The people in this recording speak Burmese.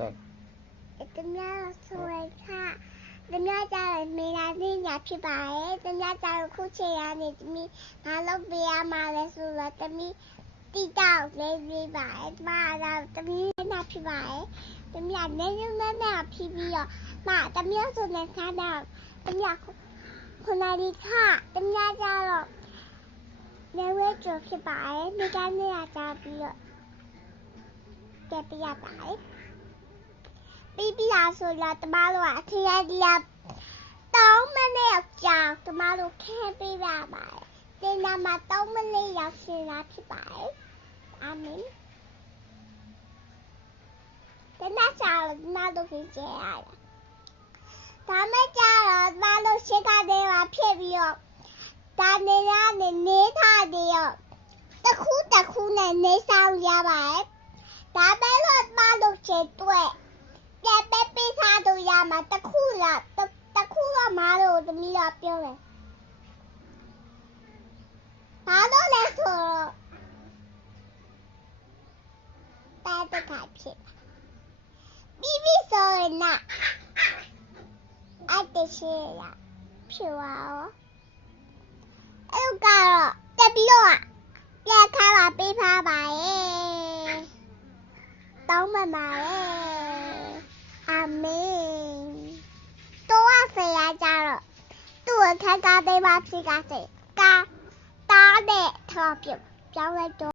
ဆက်သမီးဆိုရတာသမီးကြတယ်မိလာသိညာဖြစ်ပါရဲ့သမီးကြတော့ခုချေရနေသမီးဘာလို့ပေးရမှာလဲဆိုတော့သမီးတိတောက်လေးပေးပါရဲ့ကျမကတော့သမီးနာဖြစ်ပါရဲ့သမီးကနေနေနဲ့ဖြစ်ပြီးတော့သမီးဆိုနေခါတော့သမီးခုနလေးခသမီးကြတော့နေဝဲကျော်ဖြစ်ပါရဲ့မိကနေရကြပြီးတော့ကဲပြရပါရဲ့ပြီးပြဆိုတော့တမတို့အထရဒီယာတောင်းမနဲ့ကြောင်တမတို့ခဲပေးပါပါတယ်။ဒီနာမှာတောင်းမလေးရောက်ရှင်လာဖြစ်ပါတယ်။အာမင်။ဒီနေ့ကျတော့တမတို့ပြင်ကျရတာ။ဒါမဲ့ကျတော့တမတို့ရှေ့ကနေပါဖြစ်ပြီးတော့ဒါနေရနေထားတယ်ရောတခုနဲ့နေဆောင်ရပါတယ်။ဒါပဲလို့တမတို့ချေတွေ့ကဲပဲပေးစားတော့ရမှာတခုတော့မားလို့သမီးကပြောတယ်ဘာလို့လဲဆိုတော့တာတခါဖြစ်ပြီးဆိုရင်နာအဲ့တရှိရဖြစ်သွားရောအဲ့ကတော့တက်ပြီးတော့ပြခါပါပေးထားပါရဲ့တောင်းမှပါရဲ့အာမင်တော့ဆရာကြတော့သူ့အခက်ကားပေးပါဖြစ်ကစေကားတားတဲ့ထောက်ပြောင်းလိုက်တော့